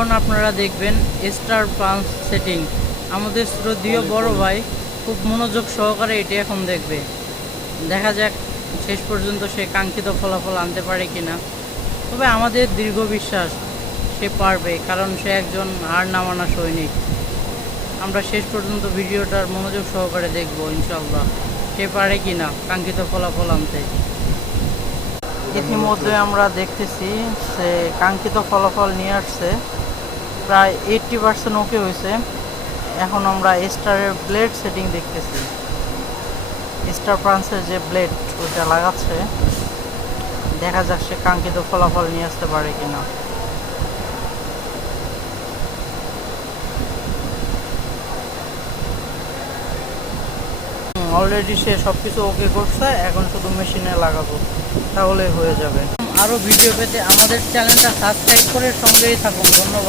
এখন আপনারা দেখবেন স্টার পাঞ্চ সেটিং। আমাদের শ্রদ্ধেয় বড় ভাই খুব মনোযোগ সহকারে এটি এখন দেখবে। দেখা যাক শেষ পর্যন্ত সে কাঙ্ক্ষিত ফলাফল আনতে পারে কিনা। তবে আমাদের দৃঢ় বিশ্বাস সে পারবে, কারণ সে একজন হার না মানা সৈনিক। আমরা শেষ পর্যন্ত ভিডিওটার মনোযোগ সহকারে দেখব ইনশাল্লাহ সে পারে কিনা কাঙ্ক্ষিত ফলাফল আনতে। ইতিমধ্যে আমরা দেখতেছি সে কাঙ্ক্ষিত ফলাফল নিয়ে আসছে, প্রায় 80% ওকে হয়েছে। এখন আমরা স্টারের ব্লেড সেটিং দেখতেছি। স্টার পাঞ্চের যে ব্লেড ওইটা লাগাচ্ছে, দেখা যাক সে কাঙ্ক্ষিত ফলাফল নিয়ে আসতে পারে কিনা। অলরেডি সে সব কিছু ওকে করছে, এখন শুধু মেশিনে লাগাবো, তাহলে হয়ে যাবে। আরও ভিডিও পেতে আমাদের চ্যানেলটা সাবস্ক্রাইব করে সঙ্গেই থাকুন। ধন্যবাদ।